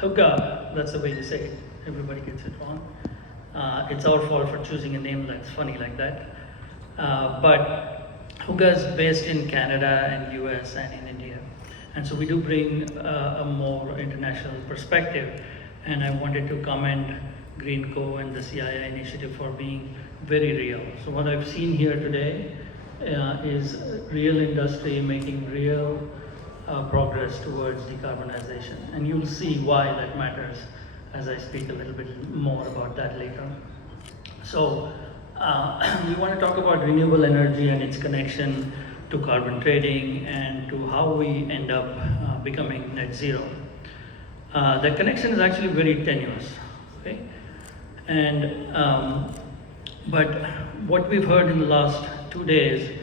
Hygge, that's the way you say it. Everybody gets it wrong. It's our fault for choosing a name that's funny like that. But Hygge is based in Canada and US and in India. And so we do bring a more international perspective. And I wanted to commend GreenCo and the CII initiative for being very real. So what I've seen here today is real industry making real progress towards decarbonization. And you'll see why that matters as I speak a little bit more about that later. So we want to talk about renewable energy and its connection to carbon trading and to how we end up becoming net zero. The connection is actually very tenuous, okay? And but what we've heard in the last 2 days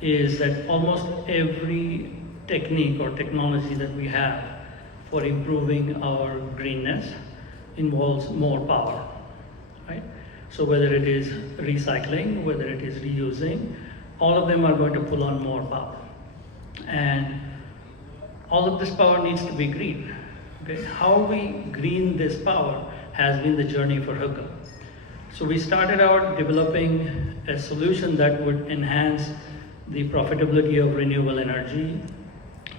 is that almost every technique or technology that we have for improving our greenness involves more power, right? So whether it is recycling, whether it is reusing, all of them are going to pull on more power. And all of this power needs to be green. Okay? How we green this power has been the journey for Hygge. So we started out developing a solution that would enhance the profitability of renewable energy,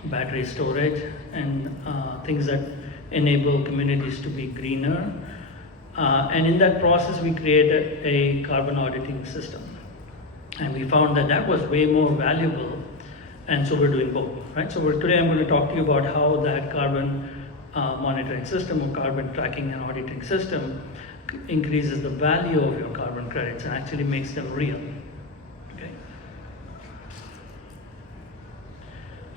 battery storage, and things that enable communities to be greener. And in that process, we created a carbon auditing system. And we found that that was way more valuable, and so we're doing both, right? So today I'm going to talk to you about how that carbon monitoring system or carbon tracking and auditing system increases the value of your carbon credits and actually makes them real. Okay.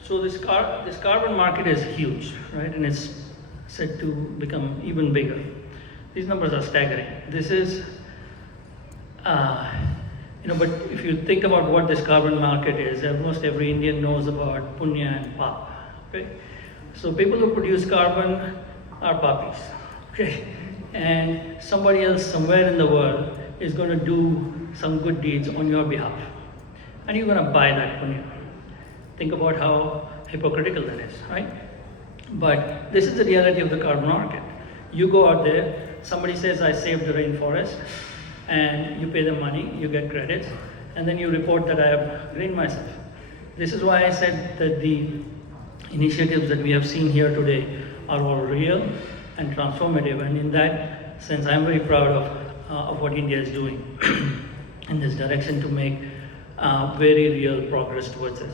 So this carbon market is huge, right? And it's set to become even bigger. These numbers are staggering. This is, but if you think about what this carbon market is, almost every Indian knows about Pune and PoV. Okay? So people who produce carbon are puppies. Okay? And somebody else somewhere in the world is going to do some good deeds on your behalf. And you're going to buy that punya. Think about how hypocritical that is, right? But this is the reality of the carbon market. You go out there, somebody says, I saved the rainforest, and you pay them money, you get credits, and then you report that I have greened myself. This is why I said that the initiatives that we have seen here today are all real and transformative, and in that sense I'm very proud of what India is doing in this direction to make very real progress towards this.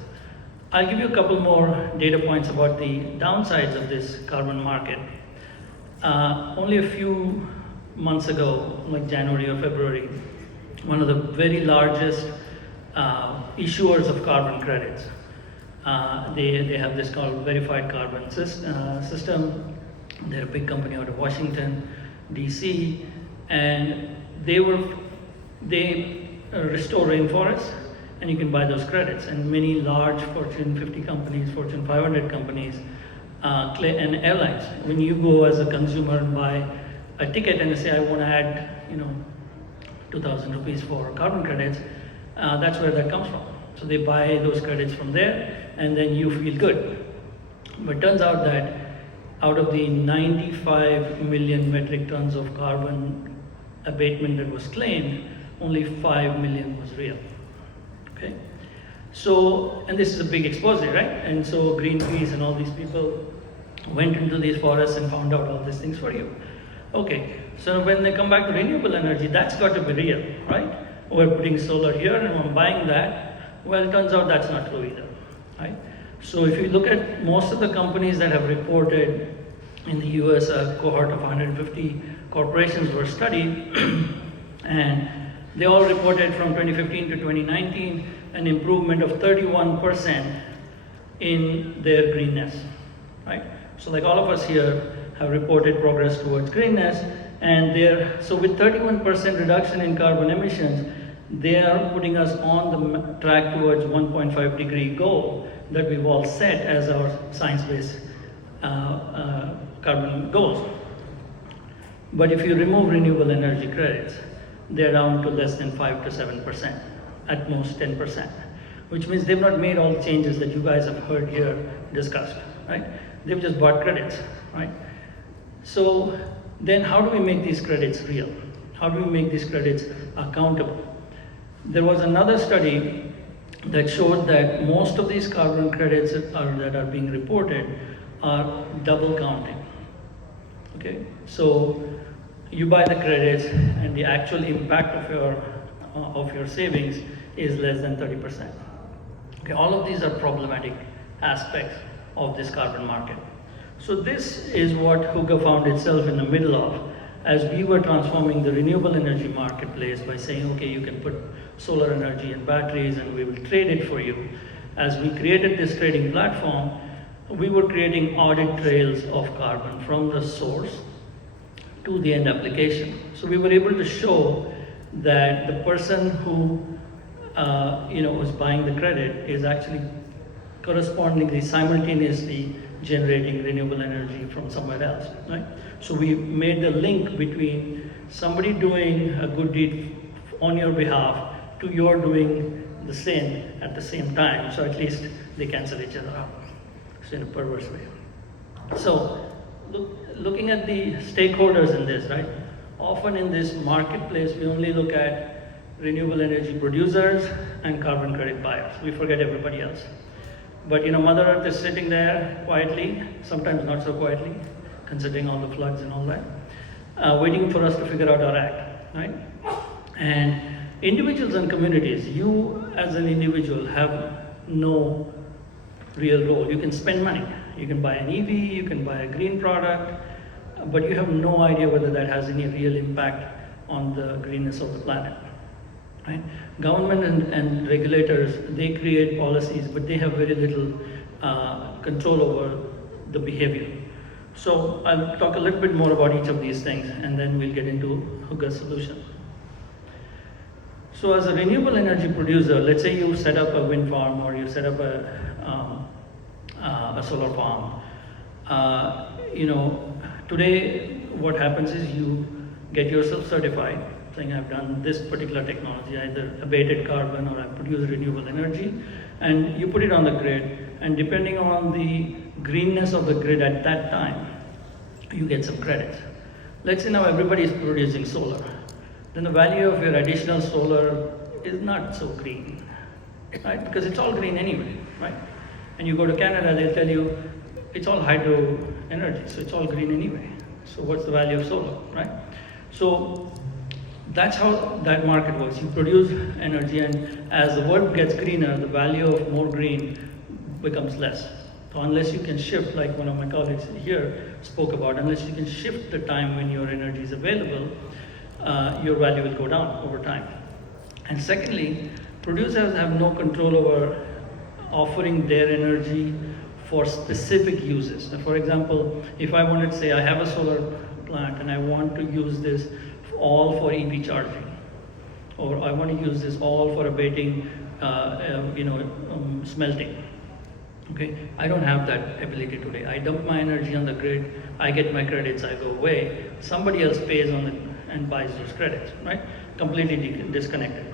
I'll give you a couple more data points about the downsides of this carbon market. Only a few months ago, like January or February, one of the very largest issuers of carbon credits, they have this called verified carbon system. They're a big company out of Washington, DC, and they restore rainforests, and you can buy those credits. And many large Fortune 50 companies, Fortune 500 companies, and airlines, when you go as a consumer and buy a ticket and say, I want to add, 2,000 rupees for carbon credits, that's where that comes from. So they buy those credits from there, and then you feel good. But it turns out that out of the 95 million metric tons of carbon abatement that was claimed, only 5 million was real. Okay? So, and this is a big exposure, right? And so Greenpeace and all these people went into these forests and found out all these things for you. Okay, so when they come back to renewable energy, that's got to be real, right? We're putting solar here and I'm buying that. Well, it turns out that's not true either, right? So if you look at most of the companies that have reported in the US, a cohort of 150 corporations were studied, and they all reported from 2015 to 2019 an improvement of 31% in their greenness, right? So like all of us here have reported progress towards greenness, and so with 31% reduction in carbon emissions, they are putting us on the track towards 1.5 degree goal that we've all set as our science-based carbon goals. But if you remove renewable energy credits, they're down to less than 5 to 7%, at most 10%, which means they've not made all the changes that you guys have heard here discussed, right? They've just bought credits, right? So then how do we make these credits real? How do we make these credits accountable? There was another study that showed that most of these carbon credits that are being reported are double counting. Okay, so you buy the credits and the actual impact of your savings is less than 30%. Okay, all of these are problematic aspects of this carbon market. So this is what Hygge found itself in the middle of, as we were transforming the renewable energy marketplace by saying, okay, you can put solar energy and batteries and we will trade it for you. As we created this trading platform, we were creating audit trails of carbon from the source to the end application. So we were able to show that the person who was buying the credit is actually correspondingly simultaneously generating renewable energy from somewhere else, right? So we made the link between somebody doing a good deed on your behalf to your doing the same at the same time, so at least they cancel each other out. So in a perverse way. So looking at the stakeholders in this, right? Often in this marketplace, we only look at renewable energy producers and carbon credit buyers. We forget everybody else. But Mother Earth is sitting there quietly, sometimes not so quietly, considering all the floods and all that, waiting for us to figure out our act, right? And individuals and communities, you as an individual have no real role. You can spend money. You can buy an EV, you can buy a green product, but you have no idea whether that has any real impact on the greenness of the planet. Right? Government and regulators, they create policies, but they have very little control over the behavior. So I'll talk a little bit more about each of these things, and then we'll get into Hygge's solution. So as a renewable energy producer, let's say you set up a wind farm or you set up a solar farm. Today what happens is you get yourself certified, saying I've done this particular technology, either abated carbon or I've produced renewable energy, and you put it on the grid, and depending on the greenness of the grid at that time, you get some credits. Let's say now everybody is producing solar. Then the value of your additional solar is not so green, right? Because it's all green anyway, right? And you go to Canada, they'll tell you it's all hydro energy, so it's all green anyway. So what's the value of solar, right? So that's how that market works. You produce energy, and as the world gets greener, the value of more green becomes less. So unless you can shift, like one of my colleagues here spoke about, unless you can shift the time when your energy is available, your value will go down over time. And secondly, producers have no control over offering their energy for specific uses. For example, if I wanted to say I have a solar plant and I want to use this all for EV charging, or I want to use this all for abating, smelting. Okay, I don't have that ability today. I dump my energy on the grid, I get my credits, I go away. Somebody else pays on it and buys those credits, right? Completely disconnected.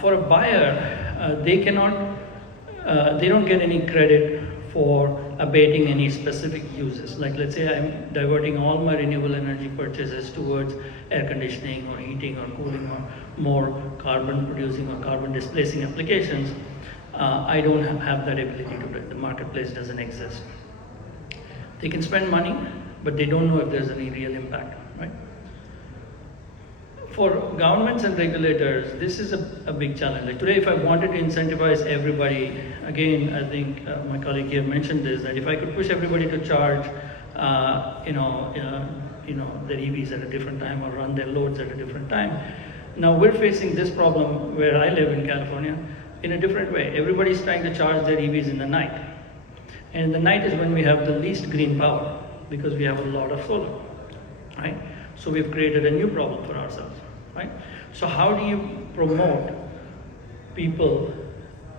For a buyer, they don't get any credit for abating any specific uses. Like let's say I'm diverting all my renewable energy purchases towards air conditioning or heating or cooling or more carbon producing or carbon displacing applications. I don't have that ability to do it. The marketplace doesn't exist. They can spend money, but they don't know if there's any real impact, right? For governments and regulators, this is a big challenge. Like today, if I wanted to incentivize everybody, again, I think my colleague here mentioned this, that if I could push everybody to charge, their EVs at a different time or run their loads at a different time. Now we're facing this problem where I live in California in a different way. Everybody's trying to charge their EVs in the night. And the night is when we have the least green power because we have a lot of solar, right? So we've created a new problem for ourselves, right? So how do you promote people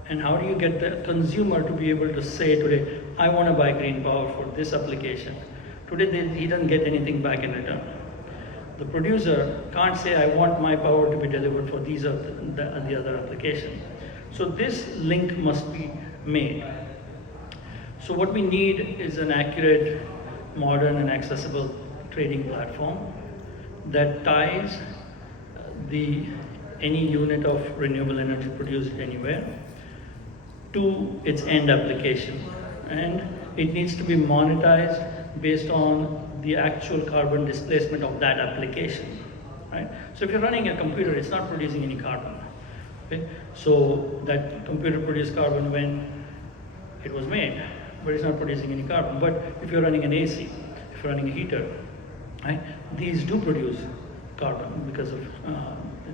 and how do you get the consumer to be able to say today, I want to buy green power for this application. Today he doesn't get anything back in return. The producer can't say, I want my power to be delivered for these or the other applications. So this link must be made. So what we need is an accurate, modern and accessible trading platform that ties any unit of renewable energy produced anywhere to its end application. And it needs to be monetized based on the actual carbon displacement of that application, right? So if you're running a computer, it's not producing any carbon, okay? So that computer produced carbon when it was made, but it's not producing any carbon. But if you're running an AC, if you're running a heater, right, these do produce carbon because of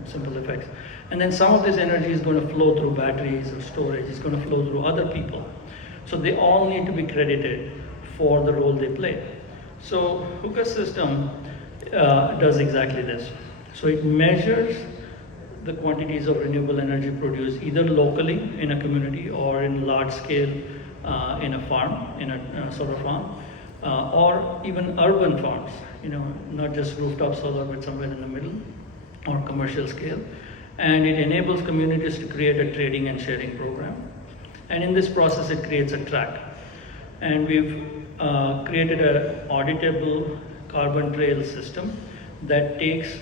simple effects. And then some of this energy is going to flow through batteries or storage, it's going to flow through other people. So they all need to be credited for the role they play. So Hygge's system does exactly this. So it measures the quantities of renewable energy produced either locally in a community or in large scale in a farm, in a solar farm, or even urban farms, not just rooftop solar, but somewhere in the middle, or commercial scale. And it enables communities to create a trading and sharing program. And in this process, it creates a track. And we've created an auditable carbon trail system that takes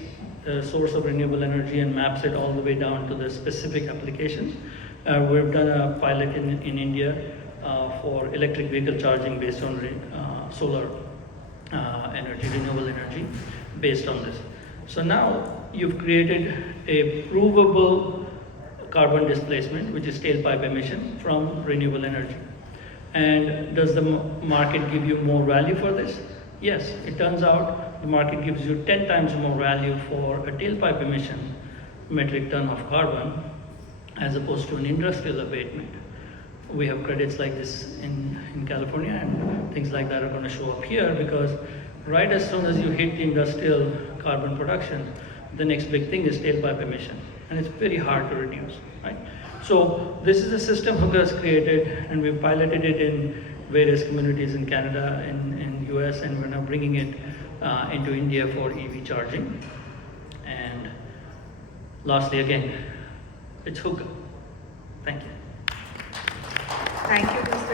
the source of renewable energy and maps it all the way down to the specific applications. We've done a pilot in India for electric vehicle charging based on solar energy, renewable energy based on this. So now you've created a provable carbon displacement, which is tailpipe emission from renewable energy. And does the market give you more value for this? Yes, it turns out the market gives you 10 times more value for a tailpipe emission metric ton of carbon as opposed to an industrial abatement. We have credits like this in California, and things like that are going to show up here, because right as soon as you hit the industrial carbon production, the next big thing is tailpipe emission, and it's very hard to reduce, right? So this is a system Hygge has created, and we've piloted it in various communities in Canada and US, and we're now bringing it into India for EV charging. And lastly, again, it's Hygge. Thank you. Thank you, Mr.